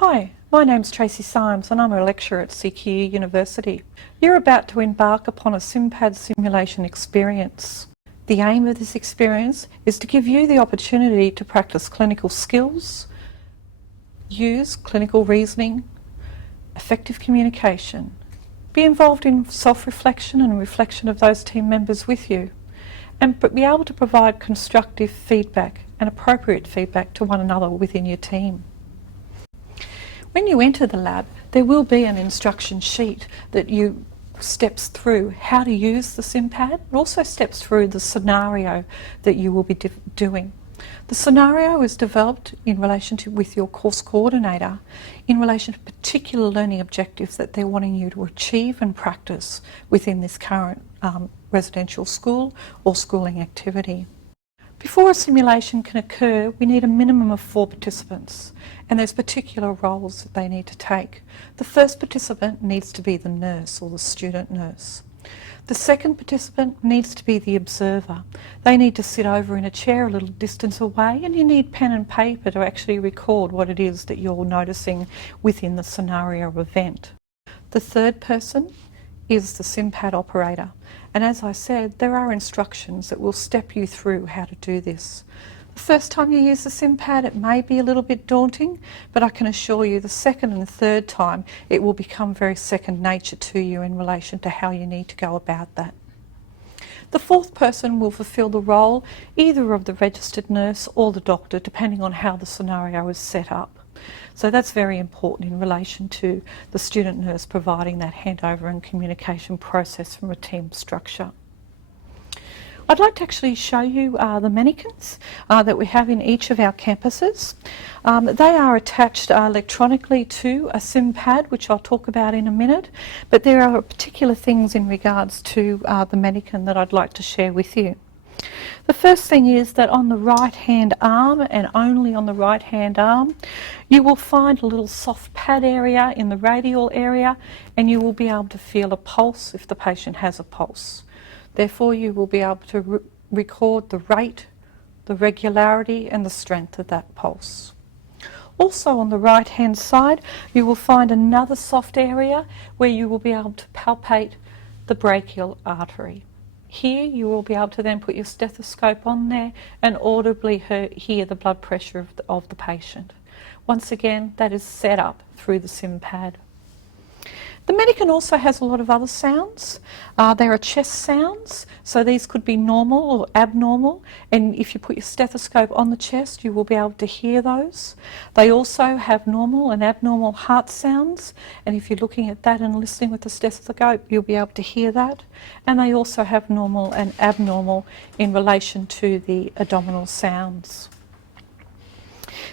Hi, my name's Tracy Symes and I'm a lecturer at CQUniversity. You're about to embark upon a simpad simulation experience. The aim of this experience is to give you the opportunity to practice clinical skills, use clinical reasoning, effective communication, be involved in self-reflection and reflection of those team members with you, and be able to provide constructive feedback and appropriate feedback to one another within your team. When you enter the lab, there will be an instruction sheet that steps through how to use the simpad. It also steps through the scenario that you will be doing. The scenario is developed in relation to with your course coordinator in relation to particular learning objectives that they're wanting you to achieve and practice within this current residential school or schooling activity. Before a simulation can occur, we need a minimum of 4 participants, and there's particular roles that they need to take. The first participant needs to be the nurse or the student nurse. The second participant needs to be the observer. They need to sit over in a chair a little distance away, and you need pen and paper to actually record what it is that you're noticing within the scenario event. The third person is the simpad operator, and as I said, there are instructions that will step you through how to do this. The first time you use the simpad it may be a little bit daunting, but I can assure you the second and third time it will become very second nature to you in relation to how you need to go about that. The fourth person will fulfil the role either of the registered nurse or the doctor, depending on how the scenario is set up. So that's very important in relation to the student nurse providing that handover and communication process from a team structure. I'd like to actually show you the mannequins that we have in each of our campuses. They are attached electronically to a simpad, which I'll talk about in a minute, but there are particular things in regards to the mannequin that I'd like to share with you. The first thing is that on the right hand arm, and only on the right hand arm, you will find a little soft pad area in the radial area, and you will be able to feel a pulse if the patient has a pulse. Therefore you will be able to record the rate, the regularity and the strength of that pulse. Also on the right hand side you will find another soft area where you will be able to palpate the brachial artery. Here you will be able to then put your stethoscope on there and audibly hear the blood pressure of the patient. Once again, that is set up through the simpad. The mannequin also has a lot of other sounds. There are chest sounds, so these could be normal or abnormal, and if you put your stethoscope on the chest you will be able to hear those. They also have normal and abnormal heart sounds, and if you're looking at that and listening with the stethoscope you'll be able to hear that. And they also have normal and abnormal in relation to the abdominal sounds.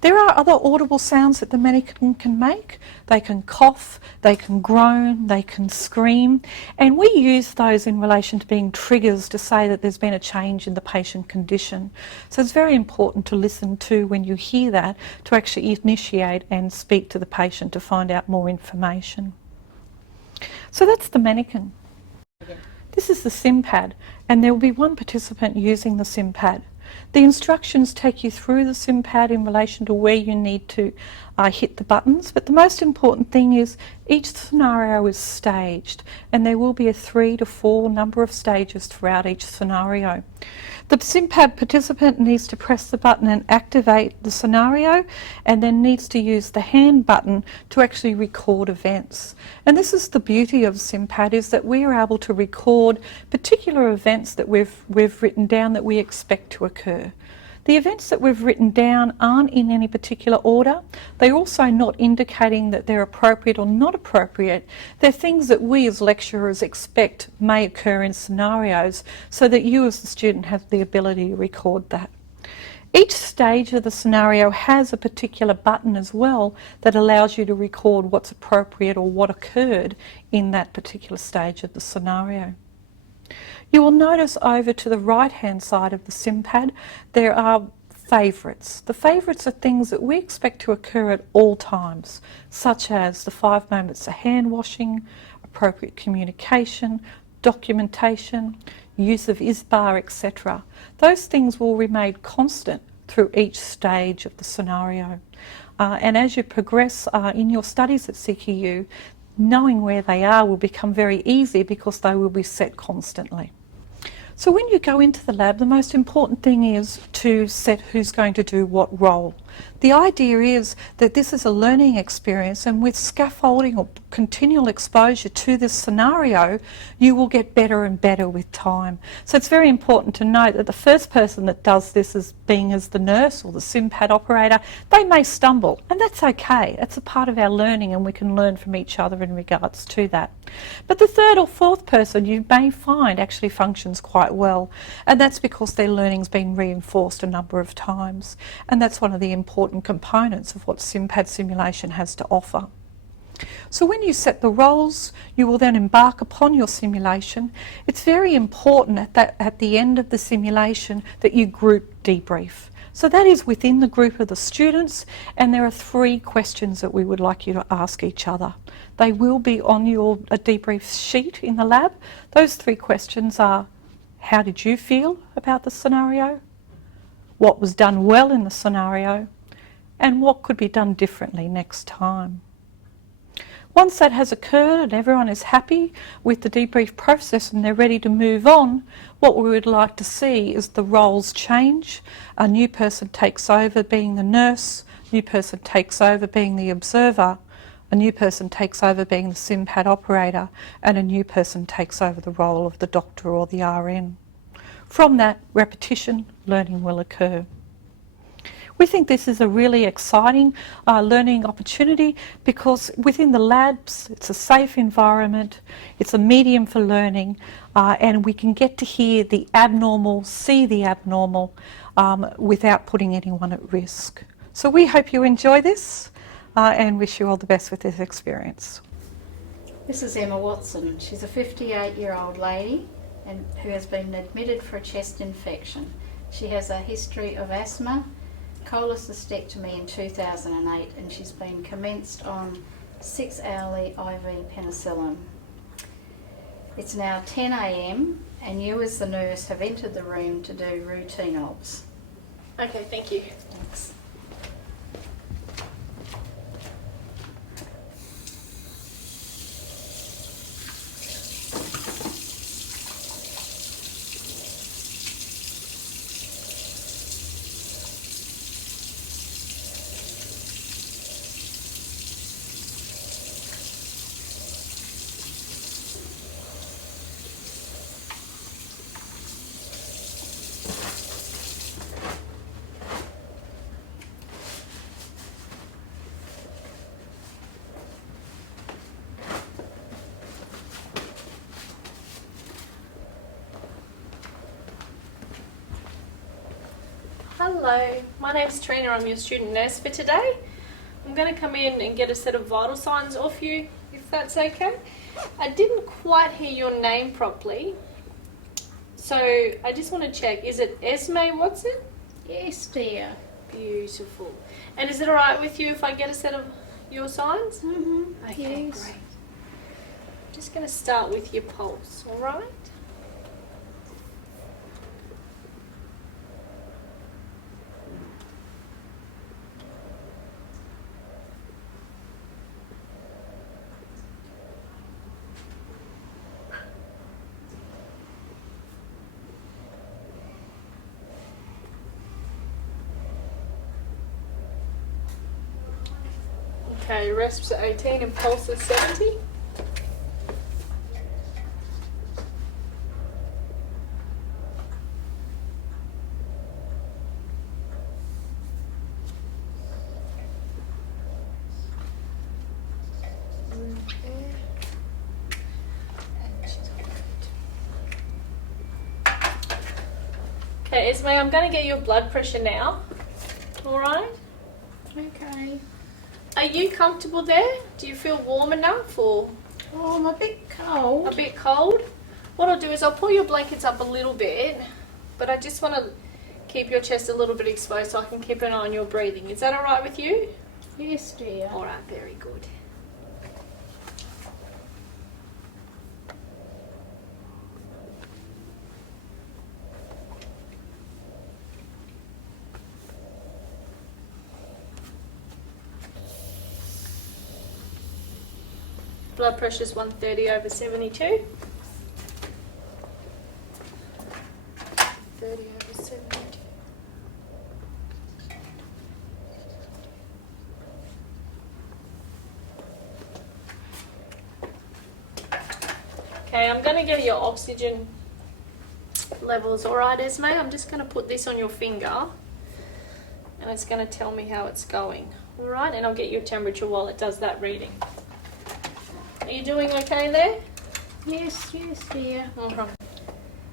There are other audible sounds that the mannequin can make. They can cough, they can groan, they can scream, and we use those in relation to being triggers to say that there's been a change in the patient condition. So it's very important to listen to when you hear that, to actually initiate and speak to the patient to find out more information. So that's the mannequin. This is the simpad, and there will be one participant using the simpad. The instructions take you through the simpad in relation to where you need to hit the buttons, but the most important thing is each scenario is staged, and there will be a 3 to 4 number of stages throughout each scenario. The simpad participant needs to press the button and activate the scenario, and then needs to use the hand button to actually record events. And this is the beauty of simpad, is that we are able to record particular events that we've written down that we expect to occur. The events that we've written down aren't in any particular order. They're also not indicating that they're appropriate or not appropriate. They're things that we as lecturers expect may occur in scenarios, so that you as the student have the ability to record that. Each stage of the scenario has a particular button as well that allows you to record what's appropriate or what occurred in that particular stage of the scenario. You will notice over to the right hand side of the simpad there are favourites. The favourites are things that we expect to occur at all times, such as the 5 moments of hand washing, appropriate communication, documentation, use of ISBAR, etc. Those things will remain constant through each stage of the scenario. And as you progress in your studies at CQU, knowing where they are will become very easy because they will be set constantly. So when you go into the lab, the most important thing is to set who's going to do what role. The idea is that this is a learning experience, and with scaffolding or continual exposure to this scenario, you will get better and better with time. So it's very important to note that the first person that does this as the nurse or the simpad operator, they may stumble, and that's okay. It's a part of our learning, and we can learn from each other in regards to that. But the third or fourth person you may find actually functions quite well, and that's because their learning's been reinforced a number of times, and that's one of the important components of what simpad simulation has to offer. So when you set the roles, you will then embark upon your simulation. It's very important at the end of the simulation that you group debrief. So that is within the group of the students, and there are 3 questions that we would like you to ask each other. They will be on your debrief sheet in the lab. Those 3 questions are: how did you feel about the scenario? What was done well in the scenario? And what could be done differently next time? Once that has occurred and everyone is happy with the debrief process and they're ready to move on, what we would like to see is the roles change. A new person takes over being the nurse, a new person takes over being the observer, a new person takes over being the simpad operator, and a new person takes over the role of the doctor or the RN. From that repetition, learning will occur. We think this is a really exciting learning opportunity because within the labs it's a safe environment, it's a medium for learning, and we can get to hear the abnormal, see the abnormal without putting anyone at risk. So we hope you enjoy this and wish you all the best with this experience. This is Emma Watson. She's a 58-year-old lady and who has been admitted for a chest infection. She has a history of asthma, cholecystectomy in 2008, and she's been commenced on 6-hourly IV penicillin. It's now 10 a.m. and you as the nurse have entered the room to do routine obs. Okay, thank you. Thanks. Hello, my name's Trina. I'm your student nurse for today. I'm going to come in and get a set of vital signs off you, if that's okay. I didn't quite hear your name properly, so I just want to check. Is it Esme Watson? Yes, dear. Beautiful. And is it alright with you if I get a set of your signs? Mm-hmm. Okay, Yes. great. I'm just going to start with your pulse, alright? Okay, reps are 18 and pulse is 70. Okay, Esme, I'm going to get your blood pressure now. Alright? Okay. Are you comfortable there? Do you feel warm enough or Oh, I'm a bit cold. a bit cold? What I'll do is I'll pull your blankets up a little bit, but I just want to keep your chest a little bit exposed so I can keep an eye on your breathing. Is that alright with you? Yes, dear. Alright, very good. Blood pressure's 130/72. 30/72. Okay, I'm going to get your oxygen levels. Alright, Esme, I'm just going to put this on your finger and it's going to tell me how it's going. Alright, and I'll get your temperature while it does that reading. Are you doing okay there? Yes, dear. Alright.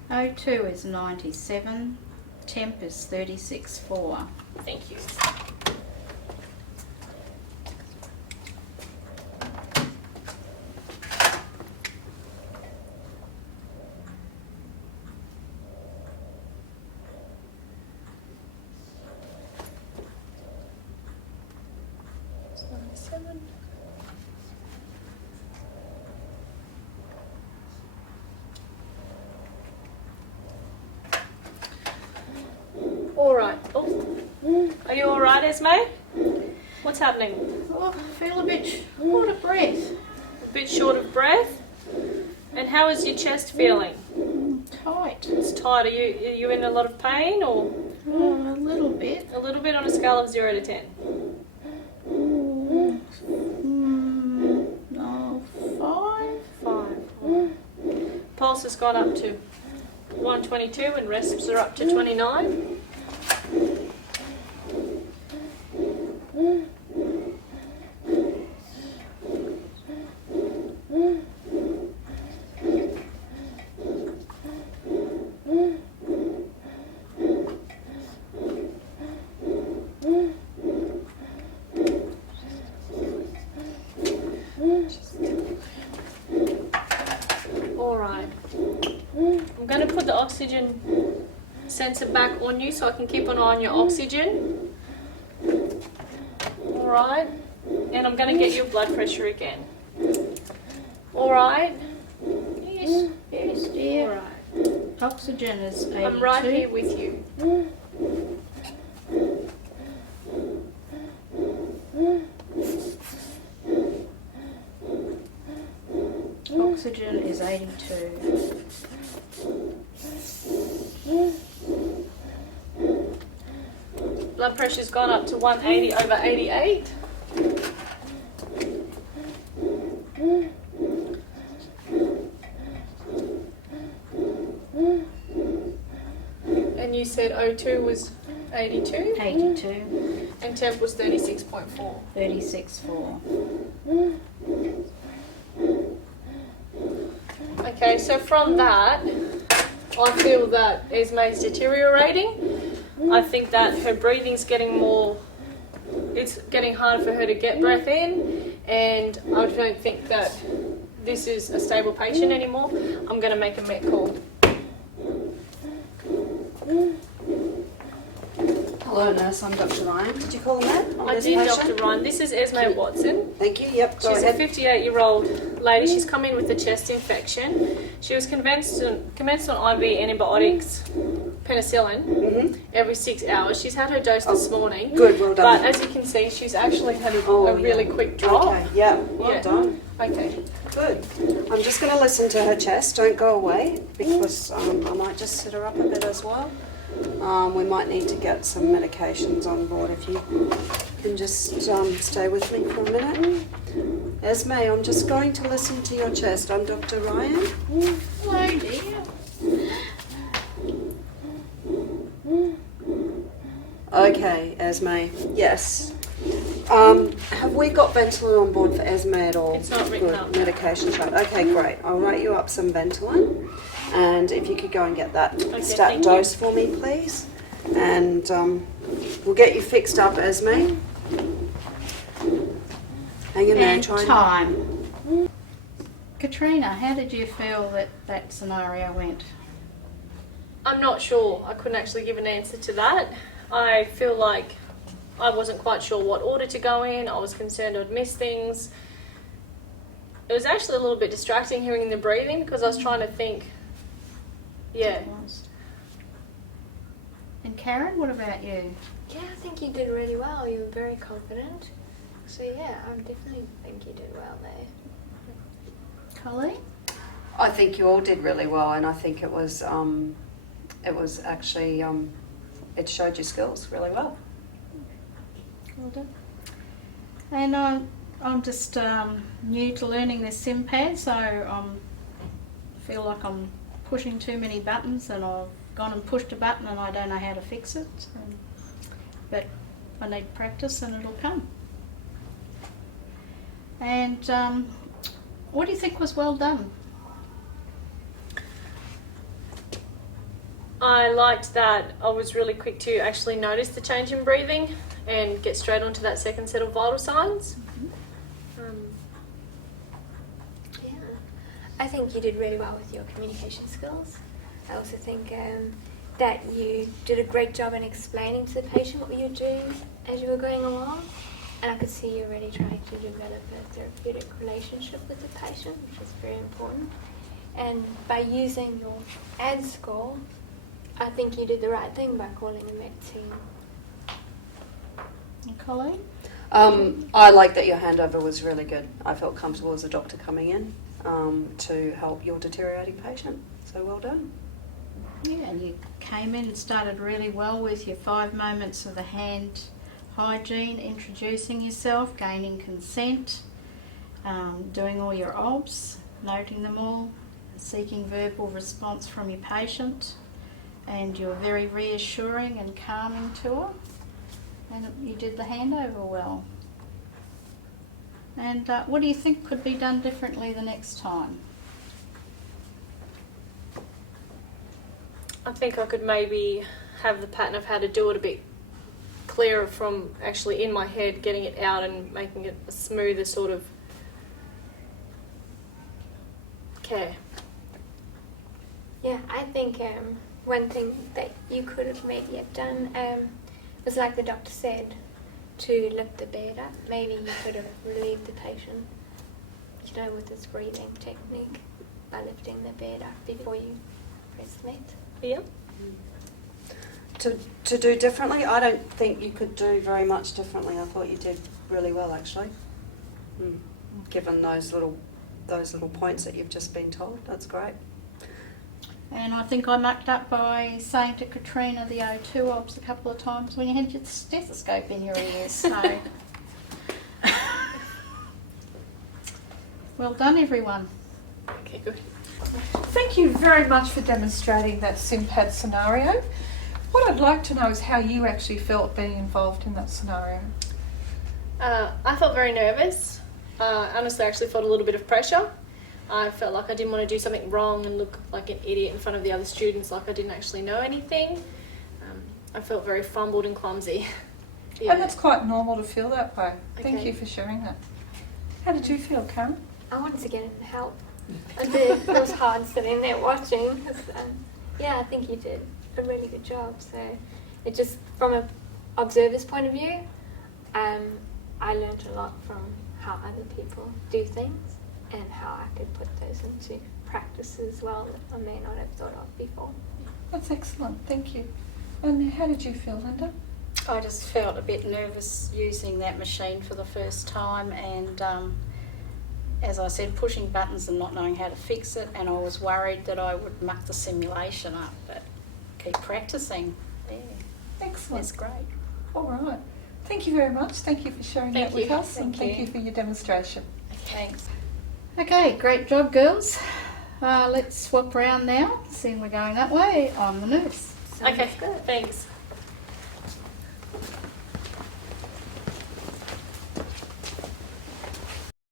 O2 is 97, temp is 36.4. Thank you. It's 97. Alright. Oh. Are you alright, Esme? What's happening? Oh, I feel a bit short of breath. A bit short of breath? And how is your chest feeling? Tight. It's tight. Are you in a lot of pain or? Oh, a little bit. A little bit on a scale of 0 to 10. No, 5. 5. Pulse has gone up to 122 and rests are up to 29. Alright. I'm going to put the oxygen sensor back on you so I can keep an eye on your oxygen. Alright. And I'm going to get your blood pressure again. Alright. Yes, dear. Alright. Oxygen is 82. I'm right here with you. Oxygen is 82. Blood pressure's gone up to 180/88. And you said O2 was 82? 82. And temp was 36.4. 36.4. Okay, so from that, I feel that Esme's deteriorating. I think that her breathing's getting more, it's getting harder for her to get breath in, and I don't think that this is a stable patient anymore. I'm going to make a met call. Hello, nurse. I'm Dr. Ryan. Did you call a med on I this did, patient? Dr. Ryan. This is Esme Watson. Thank you. Yep, go She's ahead. a 58-year-old lady. She's come in with a chest infection. She was commenced on IV antibiotics, penicillin, every 6 hours. She's had her dose this morning. Good, well done. But as you can see, she's actually had a Oh, really yeah. quick drop. Okay, yeah, well Yeah. done. Okay. Good. I'm just going to listen to her chest. Don't go away because I might just sit her up a bit as well. We might need to get some medications on board if you can just stay with me for a minute. Esme, I'm just going to listen to your chest. I'm Dr. Ryan. Hello, dear. Okay, Esme. Yes. Have we got Ventolin on board for Esme at all? It's not written Good. up. Medication chart. Okay, great. I'll write you up some Ventolin, and if you could go and get that stat thank you. dose for me, please. And we'll get you fixed up, Esme. Hang in there. And Try and time. Katrina, how did you feel that scenario went? I'm not sure. I couldn't actually give an answer to that. I feel like I wasn't quite sure what order to go in. I was concerned I'd miss things. It was actually a little bit distracting hearing the breathing because I was trying to think. Yeah. It was. And Karen, what about you? Yeah, I think you did really well. You were very confident. So yeah, I definitely think you did well there. Colleen? I think you all did really well, and I think it was actually it showed your skills really well. Well done. And I'm just new to learning this simpad, so I feel like I'm pushing too many buttons, and I've gone and pushed a button and I don't know how to fix it. But I need practice and it'll come. And what do you think was well done? I liked that I was really quick to actually notice the change in breathing and get straight onto that second set of vital signs. Yeah. I think you did really well with your communication skills. I also think that you did a great job in explaining to the patient what you were doing as you were going along. And I could see you really trying to develop a therapeutic relationship with the patient, which is very important. And by using your AD score, I think you did the right thing by calling a med team. And Colleen? I like that your handover was really good. I felt comfortable as a doctor coming in to help your deteriorating patient. So well done. Yeah, and you came in and started really well with your 5 moments of the hand hygiene, introducing yourself, gaining consent, doing all your obs, noting them all, seeking verbal response from your patient, and you're very reassuring and calming to her, and you did the handover well. And what do you think could be done differently the next time? I think I could maybe have the pattern of how to do it a bit clearer from actually in my head, getting it out and making it a smoother sort of care. Yeah, I think one thing that you could have maybe have done was, like the doctor said, to lift the bed up. Maybe you could have relieved the patient, with this breathing technique by lifting the bed up before you press med. Yeah. To do differently, I don't think you could do very much differently. I thought you did really well, actually. Given those little points that you've just been told, that's great. And I think I mucked up by saying to Katrina the O2 obs a couple of times when you had your stethoscope in your ears. So, well done, everyone. Okay, good. Thank you very much for demonstrating that simpad scenario. What I'd like to know is how you actually felt being involved in that scenario. I felt very nervous. Honestly, I actually felt a little bit of pressure. I felt like I didn't want to do something wrong and look like an idiot in front of the other students, like I didn't actually know anything. I felt very fumbled and clumsy. Yeah. And that's quite normal to feel that way. Thank Okay. you for sharing that. How did you feel, Karen? I wanted to get in and help. It was hard sitting there watching. 'Cause, I think you did a really good job. So it just, from an observer's point of view, I learned a lot from how other people do things and how I could put those into practice as well that I may not have thought of before. That's excellent. Thank you. And how did you feel, Linda? I just felt a bit nervous using that machine for the first time, and as I said, pushing buttons and not knowing how to fix it, and I was worried that I would muck the simulation up, but keep practicing. Yeah, Excellent. that's great. All right. Thank you very much. Thank you for sharing Thank that with you. us, and thank you for your demonstration. Thanks. Okay, great job, girls. Let's swap around now. Seeing we're going that way, I'm the nurse. Okay, Sounds good. thanks.